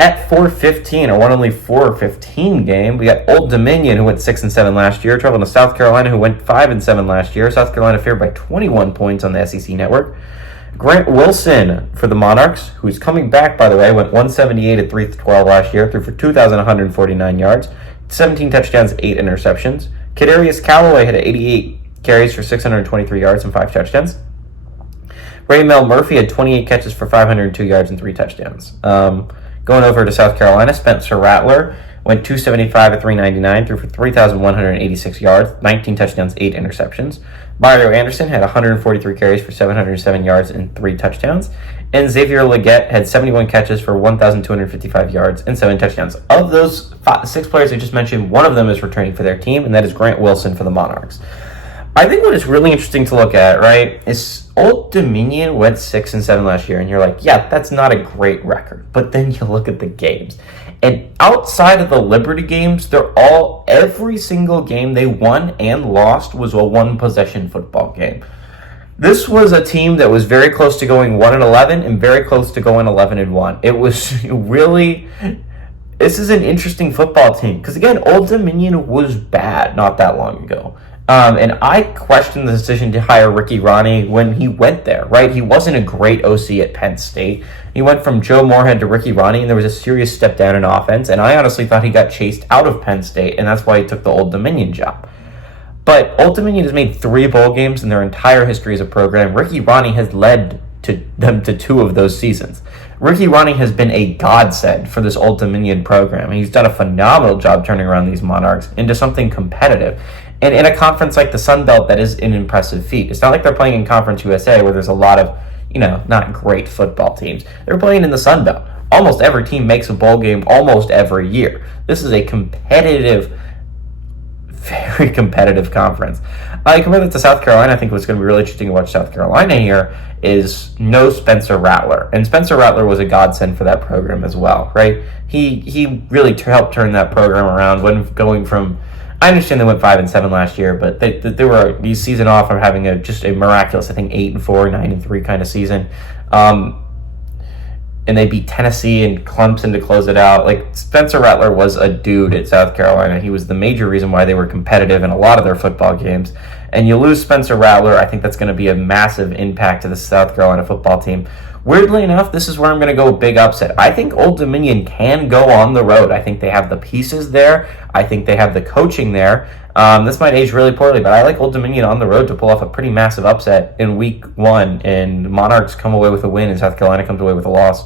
At 4-15, or won only 4-15 game, we got Old Dominion, who went 6-7 last year, traveling to South Carolina, who went 5-7 last year. South Carolina favored by 21 points on the SEC network. Grant Wilson for the Monarchs, who's coming back, by the way, went 178 at 3-12 last year, threw for 2,149 yards, 17 touchdowns, 8 interceptions. Kadarius Callaway had 88 carries for 623 yards and 5 touchdowns. Raymel Murphy had 28 catches for 502 yards and 3 touchdowns. Going over to South Carolina, Spencer Rattler went 275 at 399, threw for 3,186 yards, 19 touchdowns, 8 interceptions. Mario Anderson had 143 carries for 707 yards and 3 touchdowns. And Xavier Legette had 71 catches for 1,255 yards and 7 touchdowns. Of those 6 players I just mentioned, one of them is returning for their team, and that is Grant Wilson for the Monarchs. I think what is really interesting to look at, right, is Old Dominion went 6-7 last year, and you're like, yeah, that's not a great record. But then you look at the games, and outside of the Liberty games, every single game they won and lost was a one-possession football game. This was a team that was very close to going 1-11 and very close to going 11-1. It was really. This is an interesting football team because again, Old Dominion was bad not that long ago. And I questioned the decision to hire Ricky Ronnie when he went there, right? He wasn't a great OC at Penn State. He went from Joe Moorhead to Ricky Ronnie, and there was a serious step down in offense. And I honestly thought he got chased out of Penn State, and that's why he took the Old Dominion job. But Old Dominion has made 3 bowl games in their entire history as a program. Ricky Ronnie has led them to 2 of those seasons. Ricky Ronnie has been a godsend for this Old Dominion program. He's done a phenomenal job turning around these Monarchs into something competitive. And in a conference like the Sun Belt, that is an impressive feat. It's not like they're playing in Conference USA where there's a lot of, not great football teams. They're playing in the Sun Belt. Almost every team makes a bowl game almost every year. This is a competitive, very competitive conference. I compare that to South Carolina. I think what's going to be really interesting to watch South Carolina here is no Spencer Rattler. And Spencer Rattler was a godsend for that program as well, right? He really helped turn that program around when going from... I understand they went 5-7 last year, but they were these season off of having just a miraculous, I think 8-4, 9-3 kind of season, and they beat Tennessee and Clemson to close it out. Like Spencer Rattler was a dude at South Carolina. He was the major reason why they were competitive in a lot of their football games. And you lose Spencer Rattler, I think that's going to be a massive impact to the South Carolina football team. Weirdly enough, this is where I'm going to go big upset. I think Old Dominion can go on the road. I think they have the pieces there. I think they have the coaching there. This might age really poorly, but I like Old Dominion on the road to pull off a pretty massive upset in week 1, and Monarchs come away with a win, and South Carolina comes away with a loss.